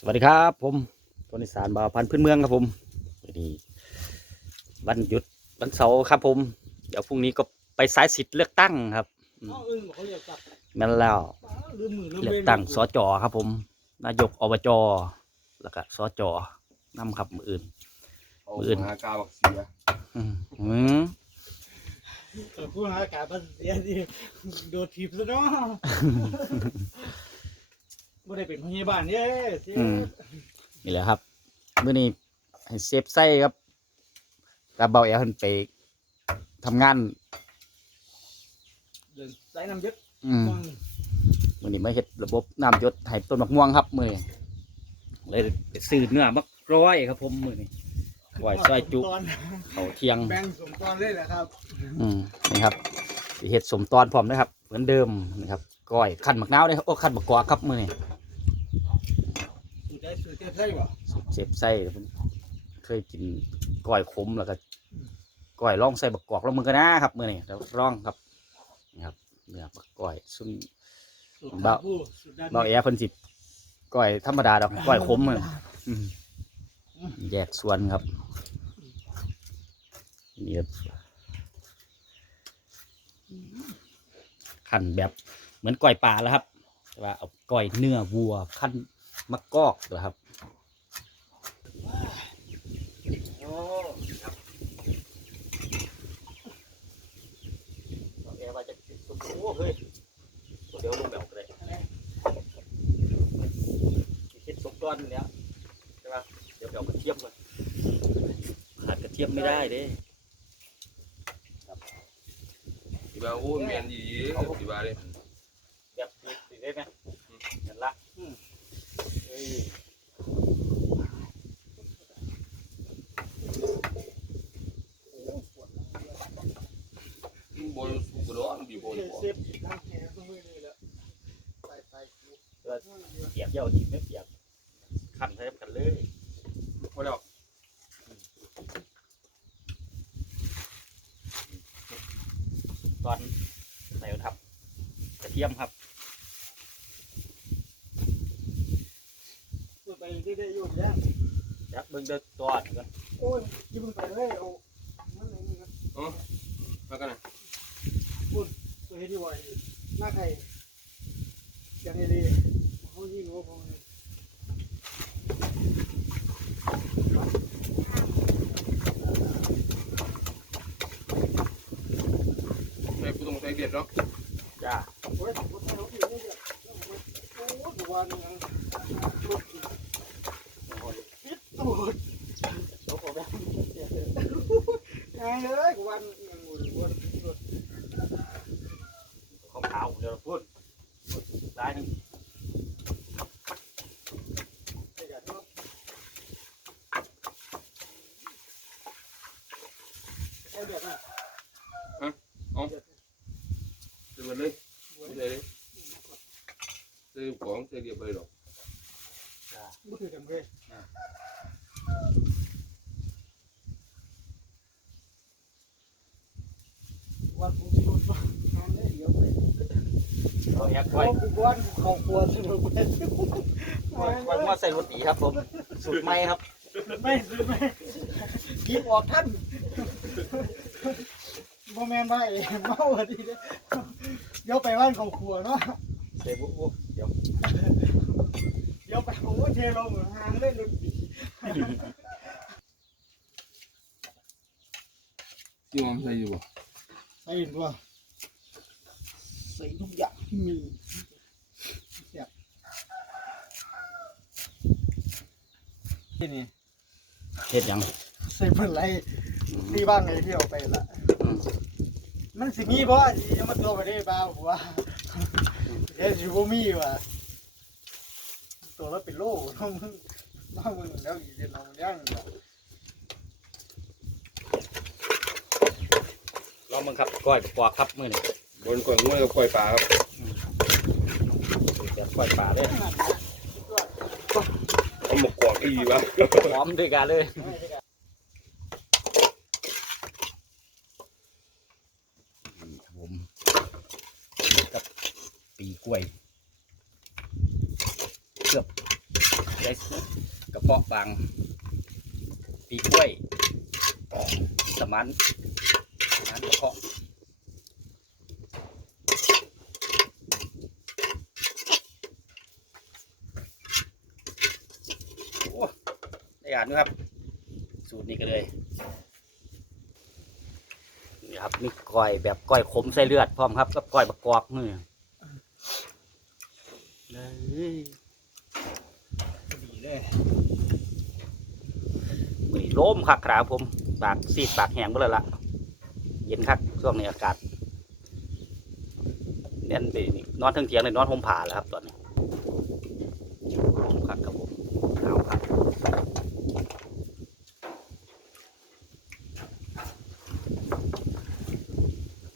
สวัสดีครับผมคนอีสานบ่าวพันธุ์พื้นเมืองครับผมวันนี้วันหยุดวันเสาร์ครับผม เดี๋ยวพรุ่งนี้ก็ไปสายสิทธิ์เลือกตั้งครับเอาอื่นบอกเขาเรียกจับแม่นแล้วลืมมือลืมเลือเวกนตั้งสจครับผม นายกอบจแล้วก็สจนำครับมืออื่นเอาอื่นหากาบักเสียอืมอืมเออผู้หาอากาศมันเสียดิโดดถีบซะเนาะ บ่ได้เป็นพยาบาลเด้เสียอืม นี่แหละครับมื้อนี้ให้เซฟไส้ครับกับเบาแอลเพิ่นไปทำงาน เดินสายน้ำยึดอืม ฟังมื่อนี้มาเฮ็ดระบบน้ำหยศให้ต้นมะม่วงครับมื่อนี้เลยไปซื้อเนื้อมักร้อยครับ ผมมื่อนี้ไหวซอยจุตอนเขาเที่ยง แบ่งสมตอนเลยแหละครับอืมนี่ครับสิเฮ็ดสมตอนพร้อมนะครับ เหมือนเดิมนะครับก้อยขั้นมะนาวเลยครับโอ้ขั้นมะกอกครับมื่อนี้ สูตรได้สูตรเจ็บใช่ป่ะสุดเจ็บไส้ผมเคยกินก้อยขมแล้วก็ก้อยร่องใส่บักกอกลงมือกันนะครับมื่อนี้แล้วร่องครับนี่ครับเนื้อบักก้อยซึ่งสูตรเบาผู้สูตรด้านเบาแอร์เพิ่นสิก้อยธรรมดาดอกก้อยขมเลยอืมแยกส่วนครับนี่ครับขั้นแบบเหมือนก้อยปลาแล้วครับแต่ว่าเอาก้อยเนื้อวัวขั้น มะกอกเหรอครับโอ้แอว่าจะสุกโอ้เฮ้ยเดี๋ยวลงแบบเลยคิดสุกก้อนเนี้ยใช่ปะเดี๋ยวเดี๋ยวกระเทียมเลยขาดกระเทียมไม่ได้เด้ที่บ้าโอ้ยแมนดีที่บ้าเลยแบบติดได้ไหมเห็นละอืมเอ้ย บนสุกร้อนดีบนเซฟทางแขนตรงนี้เปียกเยี่ยวดิไม่เปียกขันใช้กันเลยพอแล้วตอนใส่ทับกระเทียมครับ ไปได้ๆอยู่แล้วยักเบิ่งเด้อตอนกันโอ้ยยิ้มไปเลยเอามันไหนนี่ครับมากันนะตัวเฮ็ดที่ไว้หน้าใครอย่างนี้ดีเขายิงเขาพอเลยใส่กูต้องใส่เด็ดเนาะจ้าโอ้ยผมให้เขาผิดนี่เนี่ยโอ้ยผมว่านี่ลุ กพิษตูดโอ้โหแบบไงเลยกูวันวันของขาวเดี๋ยวเราพูดร้ายหนึง เอาเดี๋ยวนะ ใส่หมดเลยใส่เลยใส่ของใส่เรียบเลยหรอก ไม่คือกันเลยวันผมจะรถฟังงานได้เดี๋ยวไป เอาแอบโอ้ไว้กูวันเขาครัวสนุกเลยไว้ว่าใส่รถตีครับผมสูตรใหม่ครับไม่ซื้อไม่กินออกท่านโมแมนได้เมาดีเด้เดี๋ยวไปบ้านเขาครัวเนาะเซบุบุเดี๋ยวเดี๋ยวไปโอ้เทลงหางเล่นดนตรีที่มันใส่อยู่บ่ใส่ตัวยใส่ทุกอย่าง ที่มีเสียบนี่เฮ็ดหยังใส่เพิ่นไรที่บ้านไงที่เอาไปละอืมมันสิมีบ่ที่ยังมาตัวไปได้บ้าหัวเดี๋ยวสิบ่มีว่ะตัวละเป็นโลน้องมึงน้องมึงแล้วอีเดนน้องย่างลองมึงครับก้อยปอกครับมื้อนี้บนก่อยง้วยกับก่อยปลาครับ แบบก้อยปลาเลยเอาหมกกวางอีวะพร้อมด้วยกันเลยนี่ครับผมกับปีกล้วยเกือบใส่กระเพาะบาง ปีกล้วยสมันสมันกระเพาะโอ้ได้อ่านด้วยครับ สูตรนี้ก็เลยนี่ครับมีก้อยแบบก้อยขมใส่เลือดพร้อมครับกับก้อยบักกอกนี่เลยดีเลยมือนี้ล้มคักครับผมปากซีดปากแห้งหมดเลยละเย็นคักช่วงนี้อากาศเน้นไปนี่นอนเทั้งเทียงเลยนอนห่มผ้าแล้วครับตอนนี้ล้มคักครับผมหนาวคัก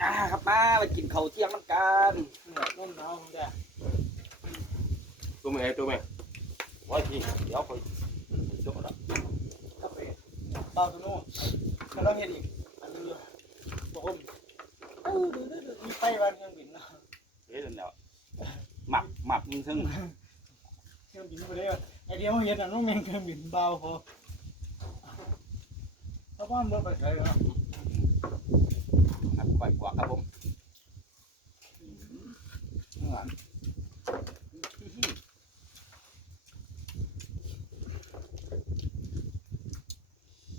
อ่าครับมา ไปกินข้าวเที่ยงน้ำกันเนี่ยต้นหนาวของแกตัวแม่ตัวแม่ไว้พี่เดี๋ยวคอยจบแล้วกาแฟเปล่าตัวนู้นแล้วเราเห็นอีกอันนึงอยู่บอกว่าเออเดี๋ยวเดี๋ยวเดี๋ยวมีไฟวันเครื่องบินนะเฮ้ยนั่นแหละหมักหมักมึงซึ่งเครื่องบินไปเลยไอเดียมาเห็นอะน้องแมงเครื่องบินเบาพอชาวบ้านเมื่อไปใช้เนาะครับก่อยกว่าครับผม หวาน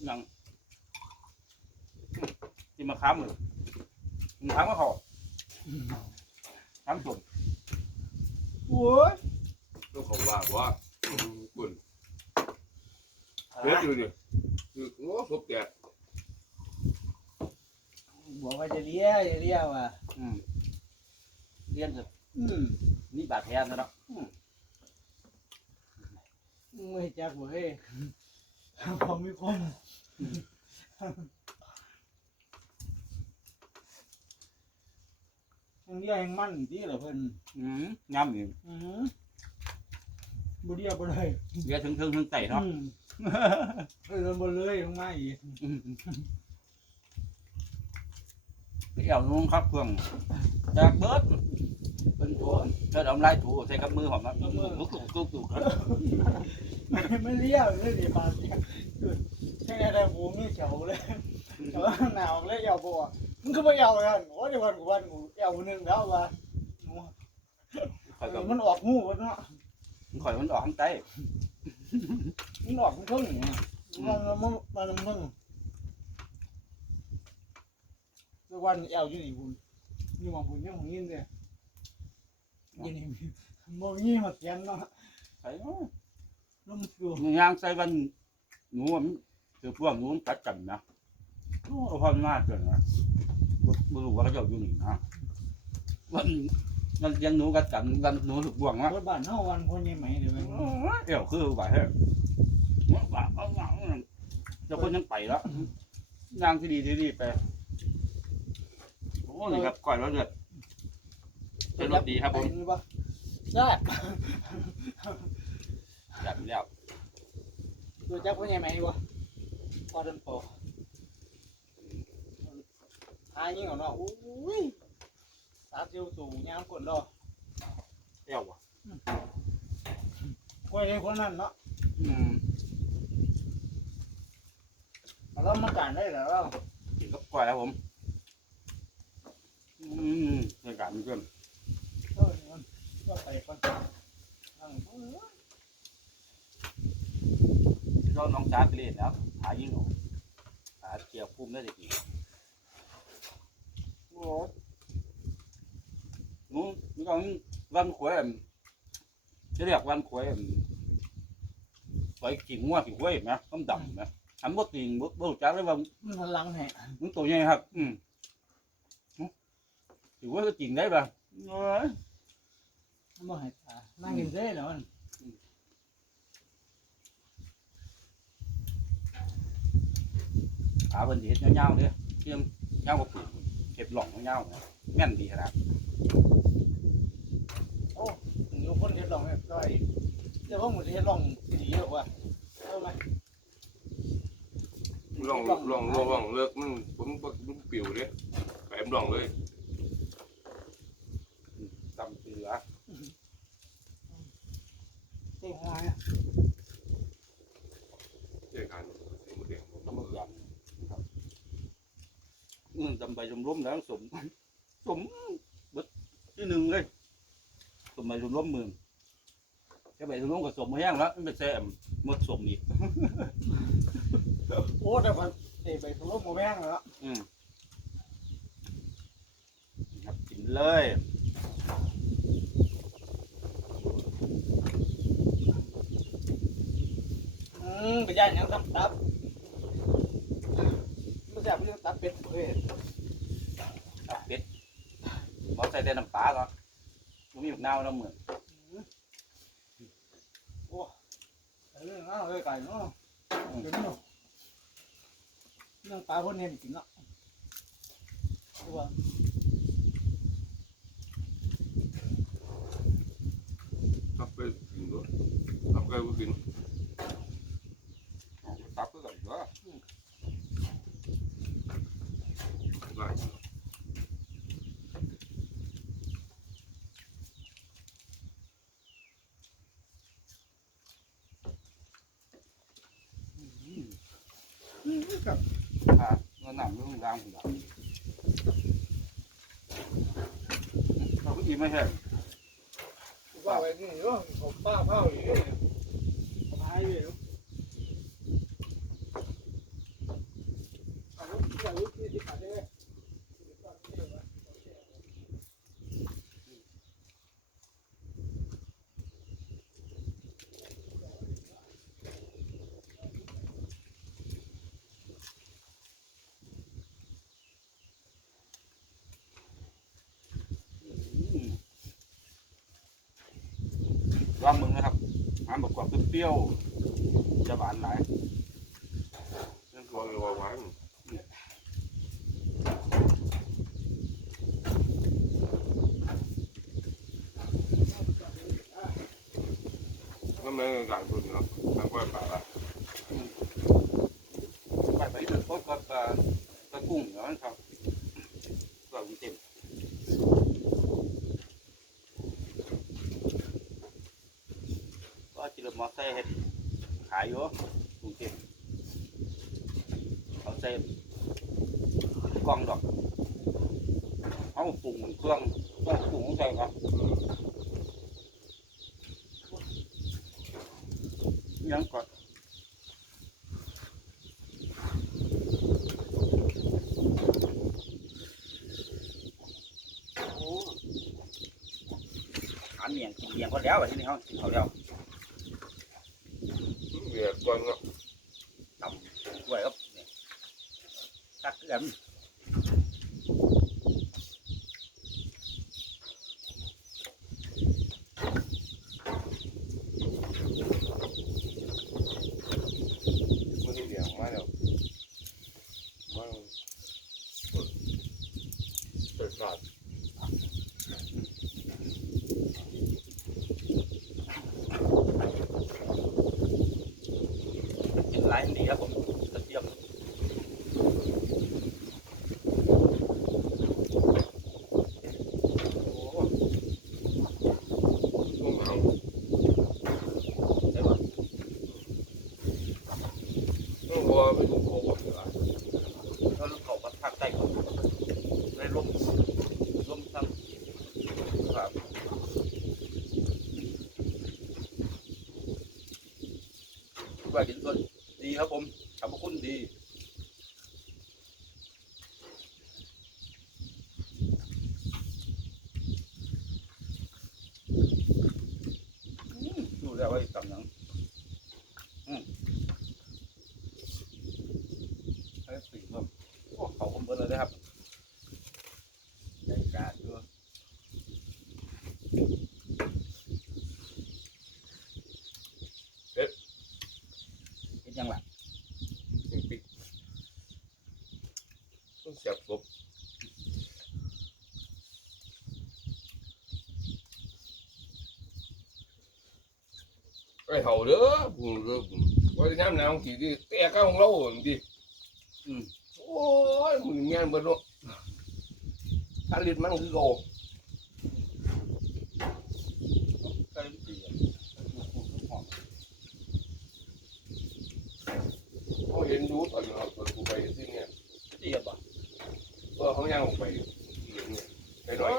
ยังกินมะขามเลยมะขามก็ขอขามสุ่มโอ้ยต้องของว่าว่าคุณเฮ็ดอยู่นี่คือโอ้ศพแก่บอกว่าจะเลี้ยจะเลี้ยว่ะอืมเลี้ยงเถ อะอืมนี่บาดแผลนะเนาะอืมไม่จักเว้ยพอมีคมยังเลี้ยยังมั่นที่เหรอเพิ่นอืมงามอยู่อืมบุเรียบ่เลยเลี้ยงถึงถึงถึงไตเนาะอืมเออบ่เลยลงมาอีกอืมเดี๋ยวนุ่งครับเครื่องจากเบิร์ด เป็นตัวเธอเอาไล่ถูใส่กับมือผมนะลุกตุกตุกตุกไม่เลี้ยวเลยดิบาดเนี่ยแค่ได้หูมีเขียวเลยแต่ว่าหนาวเลยเอวบ่มึงก็บ่เอวกันโอ้ยวันกูวันกูเอวหนึ่งแล้วว่าข่อยก็มันออกหูเนาะมันข่อยมันออกข้างใต้มันออกมันครึ่งเนี่ยมันมันมันมันสักวันเอวอยู่นี่บุญนี่มองบุญยังของยินเลย ยินนี่มองยี่มาเสียงเนาะใส่เนาะลมฟิวยางใส่วันหนูมันคือพวกหนูมันกัดกันนะโอ้พอมากเกินนะบ่บ่รู้ว่าเขาจะเอาอยู่นี่นะวันมันเลี้ยังหนูกัดกันวันหนูถูกบ่วงวะรถบ้านเฮาวันคนยังไหมเดี๋ยวมันเอ้วคือว่าเฮ้ยว่าเอาว่าเจ้าคนยังไปแล้วยางที่ดีที่ดีไปโอ้นี่ครับก่อยรถเดือ ดเป็นรถดีครับผมรู้ปะแซ่บจัดอยู่แล้วตัวจักคนยังไหมวะพอเดินโปหายิงเอาเนาะอุ้ยสาธิวสูงยามกดรอเอ้วว่ะกล้วยเลยคนนั้นเนาะอืมเรามาการได้แล้วเรากินกับก่อยแล้วผม อืมในการมีเพื่อนเออมัน ก็ไปก่อนนั่งเอ้ยเราน้องจ้าไปเล่นแล้วหายิงออกหาเกี่ยวพุ่มได้ดีโอ้หนูนี่ก็วันขวยจะเรียกวันขวยขวยกิ่งงัวกิ่งขวยนะต้มดำนะทำบ่ติงบ่บ่รู้จักเลยว่ามันพลังแห่มึงตัวใหญ่ครับ อืมกิ่งขวยก็จริงได้ป่ะเอ้ยมัน บ่ให้ตานั่งกินเส้นแล้วมันขาเพิ่นสิเฮ็ดยาวๆเด้อเตรียมยาวกว่าปืนเก็บหล่องยาวๆนะแม่นดีขนาดถึงอยู่คนเฮ็ดลองแบบก็ไอ้เดี๋ยวพวกมึงเฮ็ดลองดีๆหรอกว่าเอาไหม ลองลองลองลองเลิกมันผมมันปิวเลยแปมลองเลย เจอกันหมดเดียวต้ะเขือครอืมจำใบชมล้มแล้วสมสมบดที่หนึ่งเลยสมใบชมล้มหมือนแค่ใบชมล้มกับสมแห้งแล้วมันแซ่บหมดสมอีกโอ้แต่คนเตะใบชมล้มหมดแห้งแล้วอืมครับกินเลย อืมไปย่างยังตับตับไม่ใช่ไม่ใช่ตับเป็ดเว้ยตับเป็ดหมอใส่แต่น้ำปลาก่อนมันมีหมกนาวน้ำเหมือนเออเอาเลยไก่เนาะเดี๋ยวนี้เนาะเรื่องปลาพวกนี้กินเนาะตัวทับไปกินด้วยทับไปก็กิน ตับก็แบบว่า ได้ กับอ่าเงินหนังเรื่องรางของเราเราก็อิ่มไม่แห้งว่าไว้นี่เนาะผมป้าเผาอยู่นี่ผมหายอยู่อาวุธอาวุธที่ที่ขาดได้ อืมลองมึง นะครับน้ำแบบกรอบเปรี้ยวๆจะหวานหลายนั่นคือว่าหวานน้ำมันต่างคนเนาะทางว่าป่าละ ไปไปถึงพบกับปลาปลากุ้งแล้วนะครับก็มีเต็มก็จิรมอไซค์เห็ด ขายอยู่กรุงเทพเอาใส่กล่องดอกเอาปรุงเครื่องต้องปรุงใส่ครับยังก่อนอันเมียงกินเมียงก็แล้วแบบที่นี่เขากินเขาแล้ว เบียดก่อนเนาะตำกล้วยครับเนี่ยตักกันมันนี่เดียวมาแล้วมาเปิดขาด กินหลายอันดีครับผมกระเทียมโอ้ ต้องเอา ได้ปะ ต้องว่าไม่ถูกโกงเลย เราลูกเขามาทักใต้ก่อนได้ร่มร่มทั้งครับว่ากินส่วนดีครับผมขอบพระคุณดี อืมดูแล้วว่าตำหยังอืมให้สีแบบโอ้ เขาคมเบิดเลยนะครับได้การด้วยเฮ็ดยังล่ะปิดต้องเสียบกบไอ้เห่าเด้อกูเด้อว่าจะน้ำหนาวกี่ดิแต่ก้าวของเราดิอืมโอ้ ยมึงเงี้ยเบิดเนาะถ้าลิ้นมันคือโกก็เลยดีอะหอมเขาเห็นดูตอนเราตอนกูไปที่เนี่ยดีอะบ่ออกไปไปหน่อย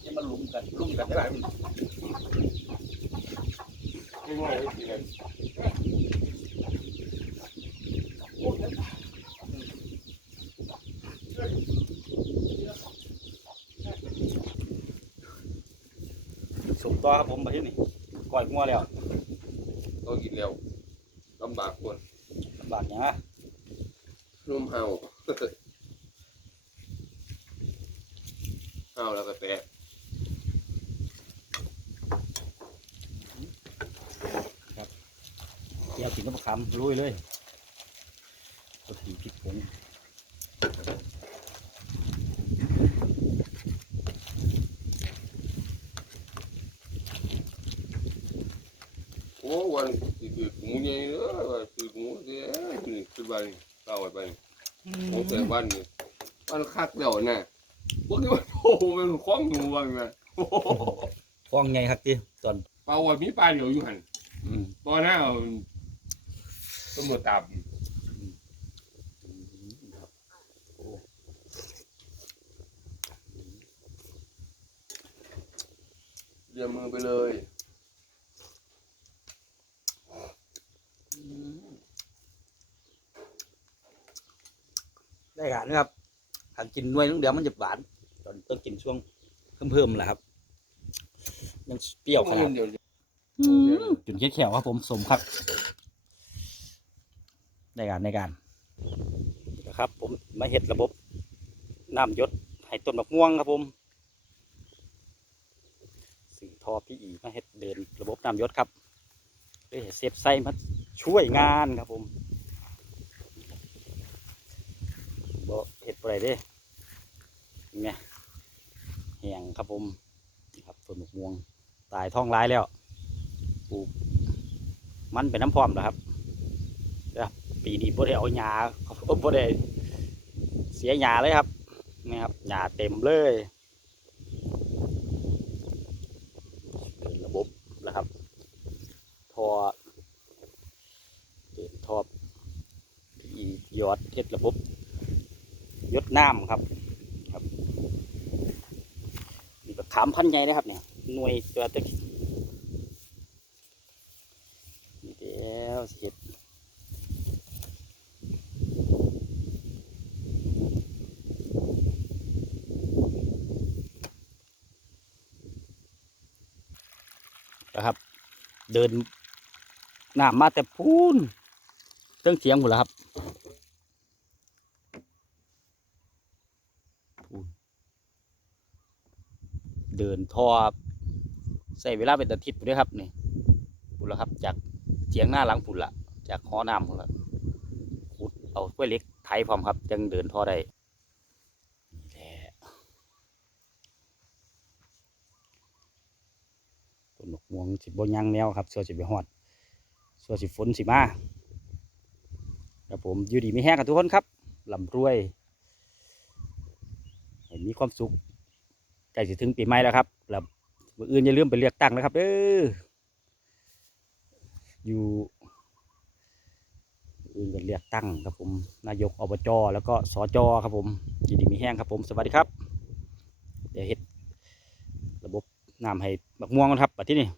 ให้มันลุมกันลุมกันได้ไหม ไม่ง่ายทีนั้น สุ่มต่อครับผมไปที่นี่ก้อยงัวแล้วก็กินแล้วลำบากคนลำบากหยังอะนุ่มเห่าเห่าแล้วก็แตะเกี่ยวกินกับคำลุยเลยก็ถีพริกผง โอ้วันที่คือ หมูใหญ่เด้อคือหมูเด้อนี่คือบ้านนี่เอาไว้บ้านหมูแต่บ้านนี่บ้านคักแล้วน่ะพวกนี้มันโอ้โหมันคล้องหนูบ้างนะโอ้โหฟ้องไงครับที่ตอนเปล่าว่ามีปลาเดียวอยู่หันอืมตอนนั้นเอาตำรวจตามครับโอ้เรียมมือไปเลย ได้การนะครับหากกินหน่วยนึงเดี๋ยวมันจะหวาน ตอนต้องกินช่วงเพิ่มๆแหละครับ ยังเปรี้ยวขนาดเดี๋ยวจุนเค็ดแขวครับผมสมครับในการในการนะครับ ผมมาเห็ดระบบน้ำหยศให้ต้นมะม่วงครับผมสื่อทอพี่อีมาเห็ดเดินระบบน้ำหยศครับเลยเซฟไซมา ช่วยงานครับผมบ่เห็ดอะไรเด้เนี่ยแหงครับผมครับต้นมะม่วง ตายท้องร้ายแล้วปลูกมันเป็นน้ำพร้อมเหรอครับเด้อปีนี้บ่ได้เอาหญ้าบ่ได้เสียหญ้าเลยครับนี่ครับหญ้าเต็มเลยเป็นระบบแล้วครับทอ ทออียอดเฮ็ดระบบยดน้ำครับครับมีแบบขามพันธุ์ใหญ่นะครับเนี่ยหน่วยตัวตะนี่เดียวสิเฮ็ดนะครับ เดินน้ำมาแต่พูน เรื่องเสียงหมดแล้วครับเดินทอใส่เวลาเป็นอาทิตย์ด้วยครับนี่พุ่นละครับ จากเจียงหน้าหลังพุ่นละจากหอน้ำพุ่นละขุดเอากล้วยเล็กไถพร้อมครับ จังเดินทอได้นี่แหละต้นหมกม่วงสิบ่ยังแนวครับส่วนสิไปฮอดส่วนสิฝนสิมา ครับผมอยู่ดีไม่แห้งกันทุกคนครับลำรวยมีความสุขใกล้สิถึงปีใหม่แล้วครับแล้วมื้ออื่นอย่าลืมไปเลือกตั้งนะครับเด้ออยู่อื่นกันเรียกตั้งครับผมนายกอบจแล้วก็สจครับผมยินดีมีแห้งครับผมสวัสดีครับ เดี๋ยวเฮ็ดระบบน้ำให้บักม่วงกันครับปัดที่นี่